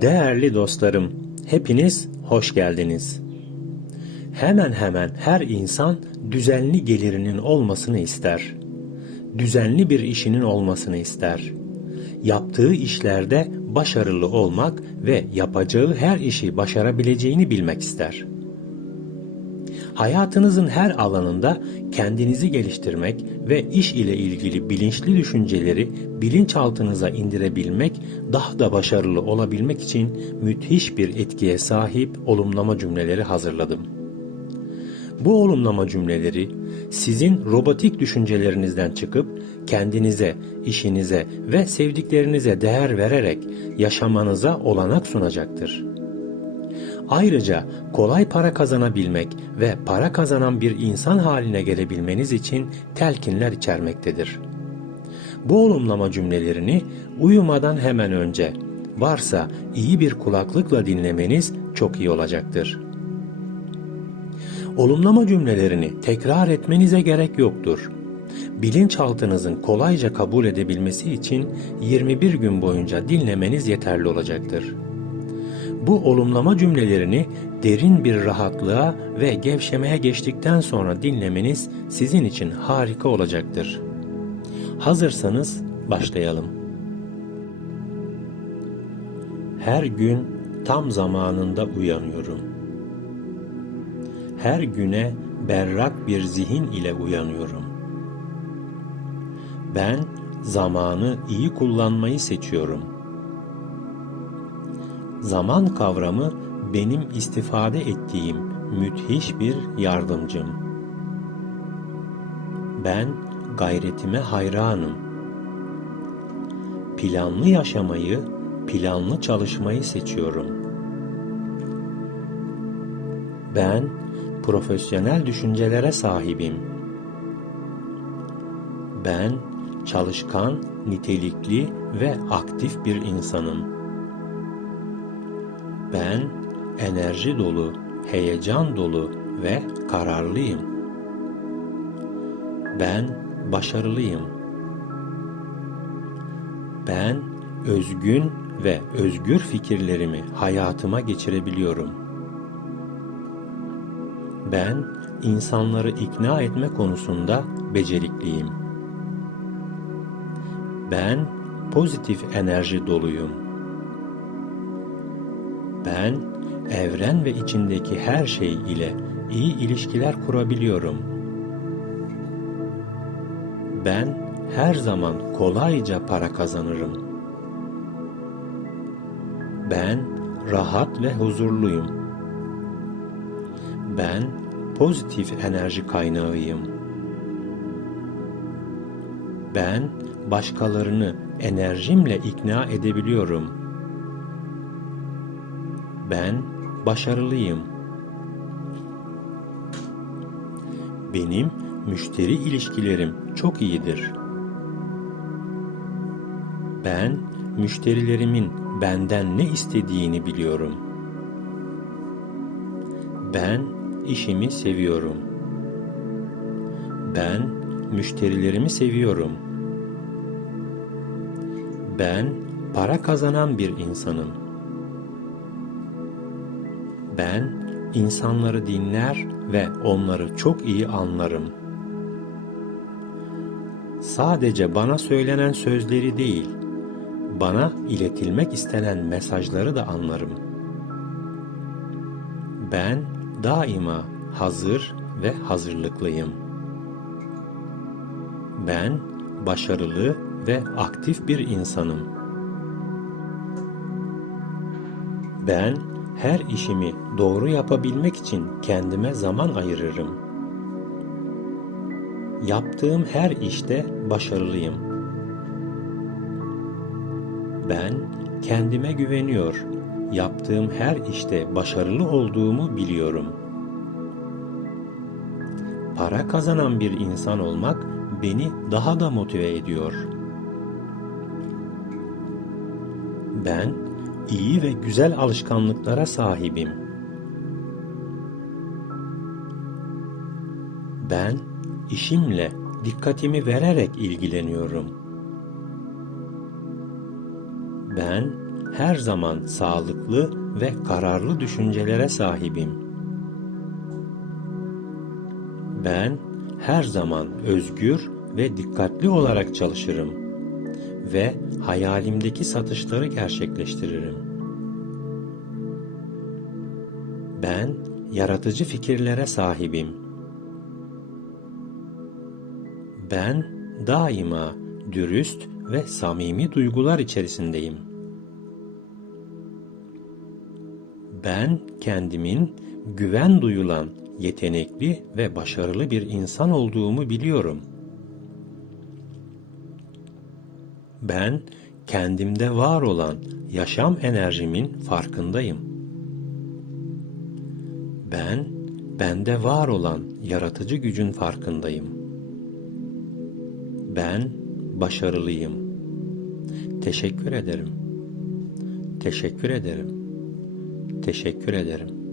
Değerli dostlarım, hepiniz hoş geldiniz. Hemen hemen her insan düzenli gelirinin olmasını ister. Düzenli bir işinin olmasını ister. Yaptığı işlerde başarılı olmak ve yapacağı her işi başarabileceğini bilmek ister. Hayatınızın her alanında kendinizi geliştirmek ve iş ile ilgili bilinçli düşünceleri bilinçaltınıza indirebilmek, daha da başarılı olabilmek için müthiş bir etkiye sahip olumlama cümleleri hazırladım. Bu olumlama cümleleri sizin robotik düşüncelerinizden çıkıp kendinize, işinize ve sevdiklerinize değer vererek yaşamanıza olanak sunacaktır. Ayrıca kolay para kazanabilmek ve para kazanan bir insan haline gelebilmeniz için telkinler içermektedir. Bu olumlama cümlelerini uyumadan hemen önce varsa iyi bir kulaklıkla dinlemeniz çok iyi olacaktır. Olumlama cümlelerini tekrar etmenize gerek yoktur. Bilinçaltınızın kolayca kabul edebilmesi için 21 gün boyunca dinlemeniz yeterli olacaktır. Bu olumlama cümlelerini derin bir rahatlığa ve gevşemeye geçtikten sonra dinlemeniz sizin için harika olacaktır. Hazırsanız başlayalım. Her gün tam zamanında uyanıyorum. Her güne berrak bir zihin ile uyanıyorum. Ben zamanı iyi kullanmayı seçiyorum.'' Zaman kavramı benim istifade ettiğim müthiş bir yardımcım. Ben gayretime hayranım. Planlı yaşamayı, planlı çalışmayı seçiyorum. Ben profesyonel düşüncelere sahibim. Ben çalışkan, nitelikli ve aktif bir insanım. Ben enerji dolu, heyecan dolu ve kararlıyım. Ben başarılıyım. Ben özgün ve özgür fikirlerimi hayatıma geçirebiliyorum. Ben insanları ikna etme konusunda becerikliyim. Ben pozitif enerji doluyum. Ben evren ve içindeki her şey ile iyi ilişkiler kurabiliyorum. Ben her zaman kolayca para kazanırım. Ben rahat ve huzurluyum. Ben pozitif enerji kaynağıyım. Ben başkalarını enerjimle ikna edebiliyorum.'' Ben başarılıyım. Benim müşteri ilişkilerim çok iyidir. Ben müşterilerimin benden ne istediğini biliyorum. Ben işimi seviyorum. Ben müşterilerimi seviyorum. Ben para kazanan bir insanım. Ben insanları dinler ve onları çok iyi anlarım. Sadece bana söylenen sözleri değil, bana iletilmek istenen mesajları da anlarım. Ben daima hazır ve hazırlıklıyım. Ben başarılı ve aktif bir insanım. Ben her işimi doğru yapabilmek için kendime zaman ayırırım. Yaptığım her işte başarılıyım. Ben kendime güveniyor, yaptığım her işte başarılı olduğumu biliyorum. Para kazanan bir insan olmak beni daha da motive ediyor. Ben iyi ve güzel alışkanlıklara sahibim. Ben işimle dikkatimi vererek ilgileniyorum. Ben her zaman sağlıklı ve kararlı düşüncelere sahibim. Ben her zaman özgür ve dikkatli olarak çalışırım ve hayalimdeki satışları gerçekleştiririm. Ben yaratıcı fikirlere sahibim. Ben daima dürüst ve samimi duygular içerisindeyim. Ben kendimin güven duyulan, yetenekli ve başarılı bir insan olduğumu biliyorum. Ben kendimde var olan yaşam enerjimin farkındayım. Ben bende var olan yaratıcı gücün farkındayım. Ben başarılıyım. Teşekkür ederim. Teşekkür ederim. Teşekkür ederim.